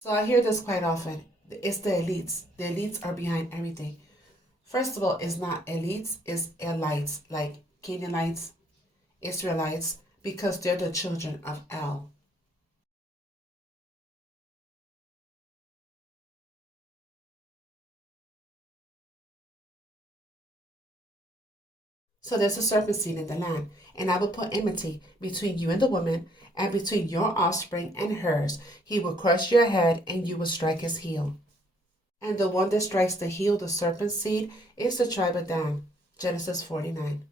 So I hear this quite often. It's the elites. The elites are behind everything. First of all, it's not elites, it's elites, like Canaanites, Israelites, because they're the children of El. So there's a serpent seed in the land, and I will put enmity between you and the woman, and between your offspring and hers. He will crush your head, and you will strike his heel. And the one that strikes the heel, the serpent seed, is the tribe of Dan. Genesis 49.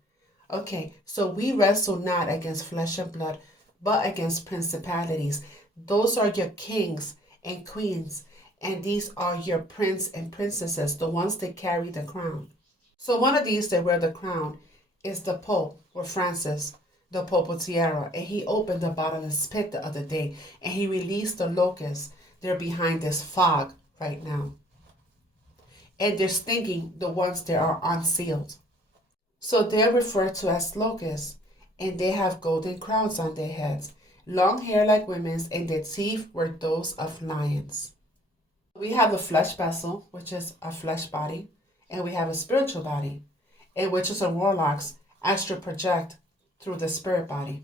Okay, so we wrestle not against flesh and blood, but against principalities. Those are your kings and queens, and these are your prince and princesses, the ones that carry the crown. So one of these that wear the crown is the Pope, or Francis, the Pope with tiara, and he opened the bottomless pit the other day, and he released the locusts. They're behind this fog right now, and they're stinging the ones that are unsealed. So they're referred to as locusts, and they have golden crowns on their heads, long hair like women's, and their teeth were those of lions. We have a flesh vessel, which is a flesh body, and we have a spiritual body, and witches and warlocks astral project through the spirit body.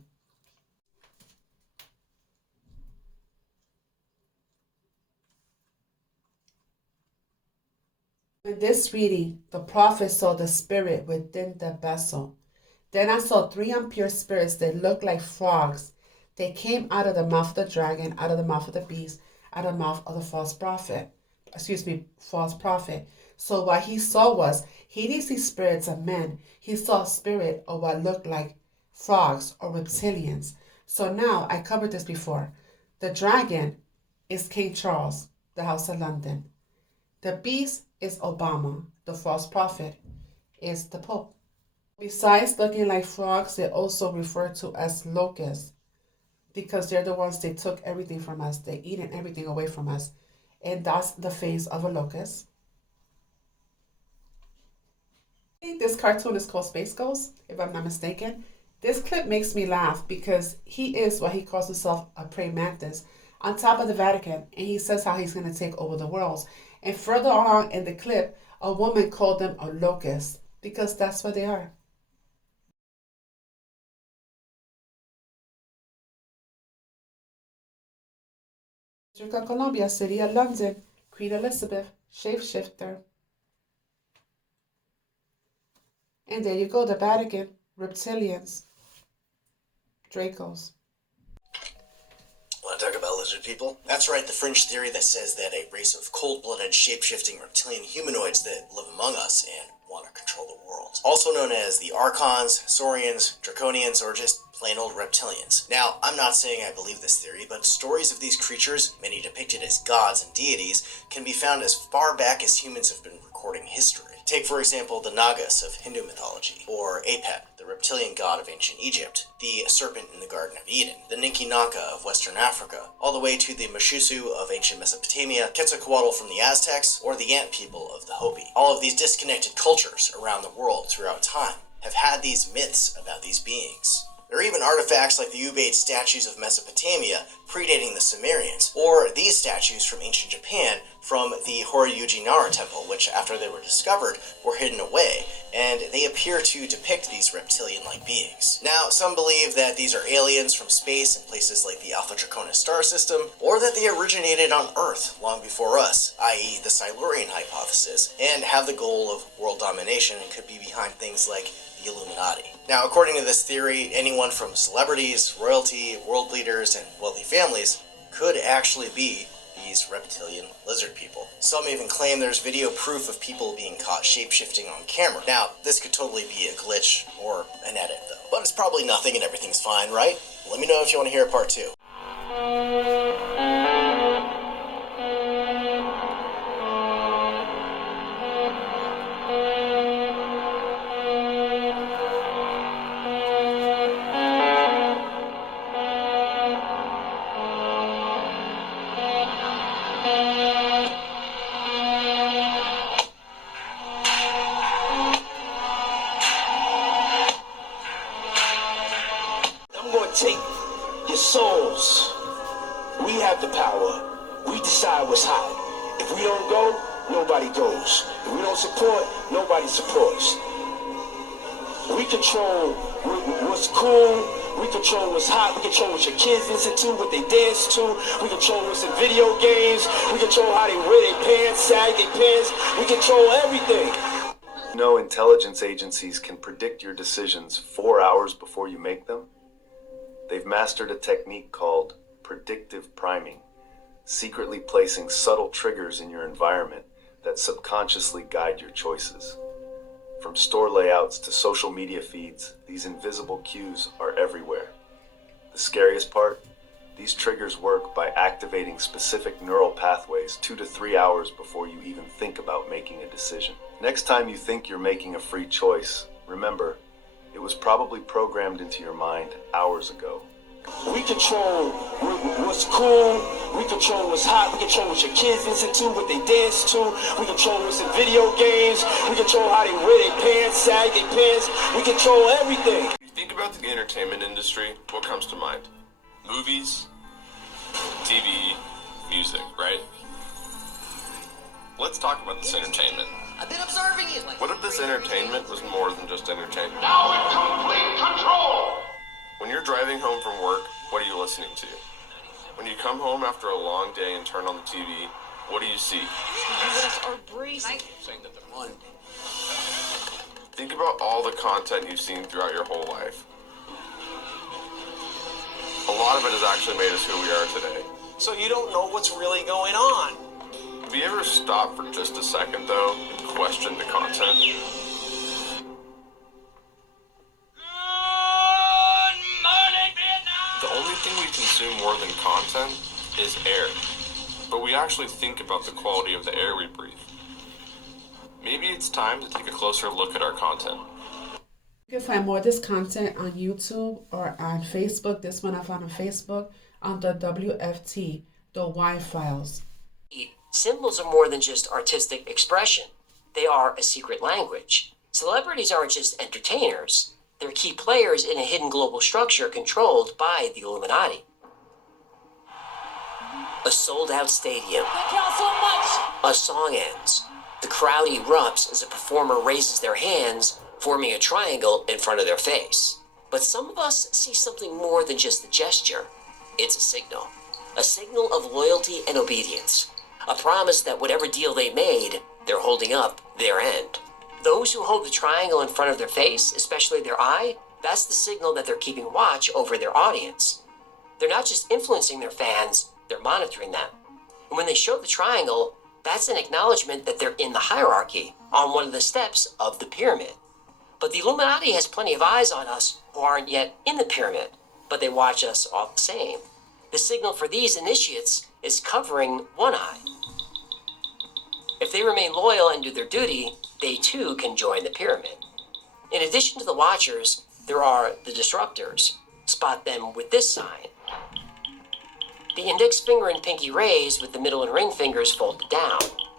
In this reading, the prophet saw the spirit within the vessel. Then I saw three impure spirits that looked like frogs. They came out of the mouth of the dragon, out of the mouth of the beast, out of the mouth of the false prophet. So what he saw was, he didn't see spirits of men. He saw a spirit of what looked like frogs or reptilians. So now, I covered this before. The dragon is King Charles, the House of London. The beast is Obama. The false prophet is the Pope. Besides looking like frogs, they're also referred to as locusts because they're the ones that took everything from us. They're eating everything away from us. And that's the face of a locust. I think this cartoon is called Space Ghost, if I'm not mistaken. This clip makes me laugh because he is what he calls himself a praying mantis on top of the Vatican, and he says how he's going to take over the world. And further on in the clip, a woman called them a locust because that's what they are. District of Columbia, City of London, Queen Elizabeth, shapeshifter. And there you go, the Vatican, reptilians, Dracos. Want to talk about lizard people? That's right, the fringe theory that says that a race of cold-blooded, shape-shifting reptilian humanoids that live among us and want to control the world. Also known as the Archons, Saurians, Draconians, or just plain old reptilians. Now, I'm not saying I believe this theory, but stories of these creatures, many depicted as gods and deities, can be found as far back as humans have been recording history. Take, for example, the Nagas of Hindu mythology, or Apep, the reptilian god of ancient Egypt, the serpent in the Garden of Eden, the Ninki Nanka of Western Africa, all the way to the Mashusu of ancient Mesopotamia, Quetzalcoatl from the Aztecs, or the Ant people of the Hopi. All of these disconnected cultures around the world throughout time have had these myths about these beings. There are even artifacts like the Ubaid statues of Mesopotamia predating the Sumerians, or these statues from ancient Japan from the Horyuji Nara temple, which after they were discovered were hidden away, and they appear to depict these reptilian-like beings. Now, some believe that these are aliens from space in places like the Alpha Draconis star system, or that they originated on Earth long before us, i.e. the Silurian hypothesis, and have the goal of world domination and could be behind things like the Illuminati. Now, according to this theory, anyone from celebrities, royalty, world leaders, and wealthy families could actually be these reptilian lizard people. Some even claim there's video proof of people being caught shape-shifting on camera. Now, this could totally be a glitch or an edit, though. But it's probably nothing and everything's fine, right? Let me know if you want to hear part 2. I'm going to take your souls. We decide what's hot. If we don't go, nobody goes. If we don't support, nobody supports. We control what's cool. We control what's hot. We control what your kids listen to, what they dance to. We control what's in video games. We control how they wear their pants, sag their pants. We control everything. No intelligence agencies can predict your decisions 4 hours before you make them. They've mastered a technique called predictive priming, secretly placing subtle triggers in your environment that subconsciously guide your choices. From store layouts to social media feeds, these invisible cues are everywhere. The scariest part? These triggers work by activating specific neural pathways 2 to 3 hours before you even think about making a decision. Next time you think you're making a free choice, remember, it was probably programmed into your mind hours ago. We control what's cool. We control what's hot. We control what your kids listen to, what they dance to. We control what's in video games. We control how they wear their pants, sag their pants. We control everything. If you think about the entertainment industry, what comes to mind? Movies, TV, music, right? Let's talk about this entertainment. I've been observing you. What if this entertainment was more than just entertainment? Now in complete control! When you're driving home from work, what are you listening to? When you come home after a long day and turn on the TV, what do you see? U.S. are bracing. Saying that they're one. Think about all the content you've seen throughout your whole life. A lot of it has actually made us who we are today. So you don't know what's really going on. Have you ever stopped for just a second, though, and questioned the content? The only thing we consume more than content is air. But we actually think about the quality of the air we breathe. Maybe it's time to take a closer look at our content. You can find more of this content on YouTube or on Facebook. This one I found on Facebook on the WFT, the Y Files. Symbols are more than just artistic expression. They are a secret language. Celebrities aren't just entertainers. They're key players in a hidden global structure controlled by the Illuminati. A sold-out stadium. Thank y'all so much. A song ends. The crowd erupts as a performer raises their hands, forming a triangle in front of their face. But some of us see something more than just a gesture. It's a signal. A signal of loyalty and obedience. A promise that whatever deal they made, they're holding up their end. Those who hold the triangle in front of their face, especially their eye, that's the signal that they're keeping watch over their audience. They're not just influencing their fans, they're monitoring them. And when they show the triangle, that's an acknowledgement that they're in the hierarchy, on one of the steps of the pyramid. But the Illuminati has plenty of eyes on us who aren't yet in the pyramid, but they watch us all the same. The signal for these initiates is covering one eye. If they remain loyal and do their duty, they too can join the pyramid. In addition to the watchers, there are the disruptors. Spot them with this sign. The index finger and pinky raised with the middle and ring fingers folded down.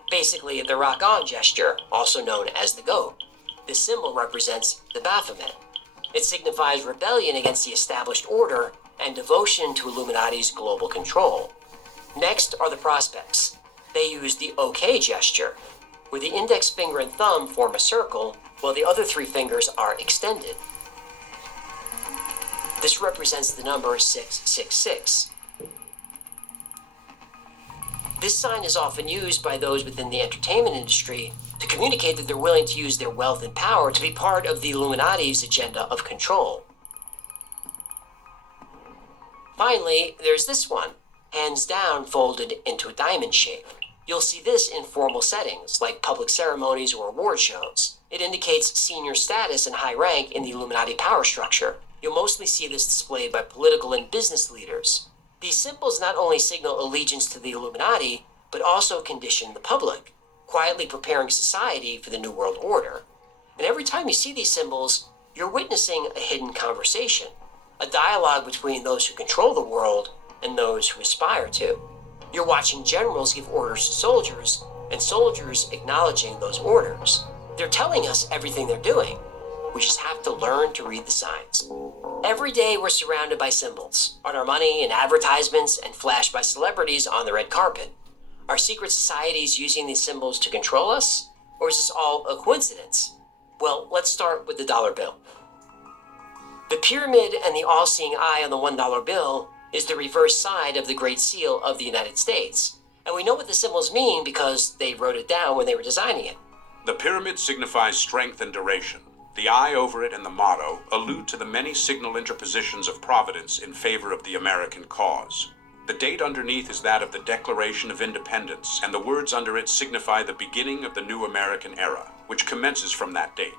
Basically the rock-on gesture, also known as the goat. This symbol represents the Baphomet. It signifies rebellion against the established order and devotion to Illuminati's global control. Next are the prospects. They use the OK gesture, where the index finger and thumb form a circle, while the other three fingers are extended. This represents the number 666. This sign is often used by those within the entertainment industry to communicate that they're willing to use their wealth and power to be part of the Illuminati's agenda of control. Finally, there's this one, hands down folded into a diamond shape. You'll see this in formal settings, like public ceremonies or award shows. It indicates senior status and high rank in the Illuminati power structure. You'll mostly see this displayed by political and business leaders. These symbols not only signal allegiance to the Illuminati, but also condition the public, quietly preparing society for the New World Order. And every time you see these symbols, you're witnessing a hidden conversation, a dialogue between those who control the world and those who aspire to. You're watching generals give orders to soldiers, and soldiers acknowledging those orders. They're telling us everything they're doing. We just have to learn to read the signs. Every day we're surrounded by symbols, on our money and advertisements, and flashed by celebrities on the red carpet. Are secret societies using these symbols to control us? Or is this all a coincidence? Well, let's start with the dollar bill. The pyramid and the all-seeing eye on the $1 bill is the reverse side of the Great Seal of the United States. And we know what the symbols mean because they wrote it down when they were designing it. The pyramid signifies strength and duration. The eye over it and the motto allude to the many signal interpositions of Providence in favor of the American cause. The date underneath is that of the Declaration of Independence, and the words under it signify the beginning of the new American era, which commences from that date.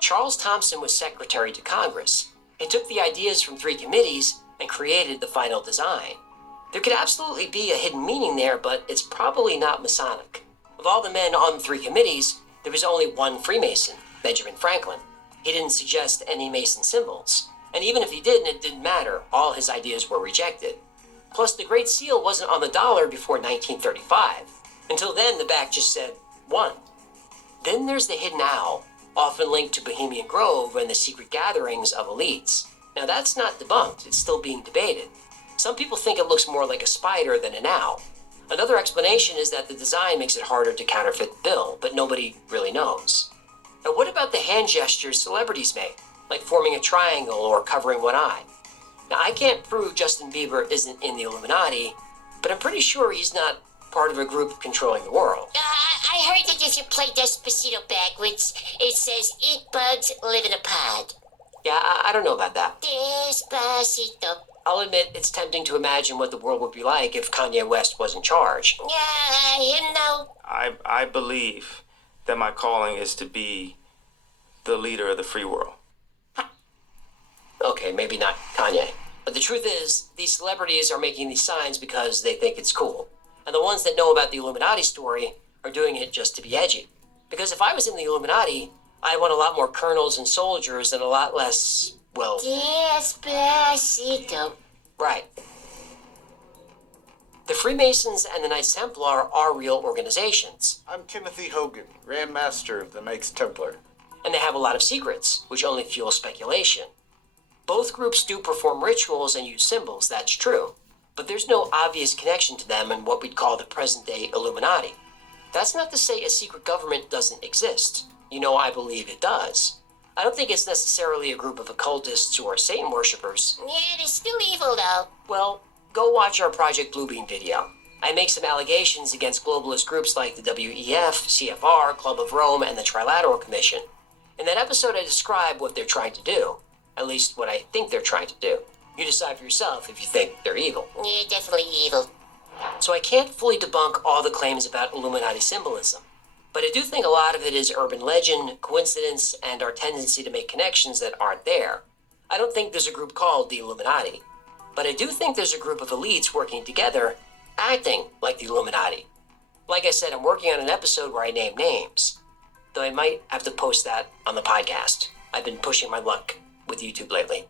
Charles Thomson was secretary to Congress. He took the ideas from 3 committees and created the final design. There could absolutely be a hidden meaning there, but it's probably not Masonic. Of all the men on the 3 committees, there was only one Freemason, Benjamin Franklin. He didn't suggest any Mason symbols. And even if he did, it didn't matter. All his ideas were rejected. Plus, the Great Seal wasn't on the dollar before 1935. Until then, the back just said 1. Then there's the hidden owl, often linked to Bohemian Grove and the secret gatherings of elites. Now, that's not debunked. It's still being debated. Some people think it looks more like a spider than an owl. Another explanation is that the design makes it harder to counterfeit the bill, but nobody really knows. Now, what about the hand gestures celebrities make, like forming a triangle or covering one eye? Now, I can't prove Justin Bieber isn't in the Illuminati, but I'm pretty sure he's not part of a group controlling the world. I heard that if you play Despacito backwards, it says, "Eat bugs, live in a pod." Yeah, I don't know about that. Despacito. I'll admit it's tempting to imagine what the world would be like if Kanye West was in charge. Yeah, him no. I believe that my calling is to be the leader of the free world. Okay, maybe not Kanye. But the truth is, these celebrities are making these signs because they think it's cool. And the ones that know about the Illuminati story are doing it just to be edgy. Because if I was in the Illuminati, I'd want a lot more colonels and soldiers and a lot less, well... Despacito. Right. The Freemasons and the Knights Templar are real organizations. I'm Timothy Hogan, Grand Master of the Knights Templar. And they have a lot of secrets, which only fuel speculation. Both groups do perform rituals and use symbols, that's true. But there's no obvious connection to them in what we'd call the present-day Illuminati. That's not to say a secret government doesn't exist. You know, I believe it does. I don't think it's necessarily a group of occultists or Satan worshippers. Yeah, they're still evil, though. Well, go watch our Project Bluebeam video. I make some allegations against globalist groups like the WEF, CFR, Club of Rome, and the Trilateral Commission. In that episode, I describe what they're trying to do. At least what I think they're trying to do. You decide for yourself if you think they're evil. Yeah, definitely evil. So I can't fully debunk all the claims about Illuminati symbolism. But I do think a lot of it is urban legend, coincidence, and our tendency to make connections that aren't there. I don't think there's a group called the Illuminati. But I do think there's a group of elites working together, acting like the Illuminati. Like I said, I'm working on an episode where I name names. Though I might have to post that on the podcast. I've been pushing my luck with YouTube lately.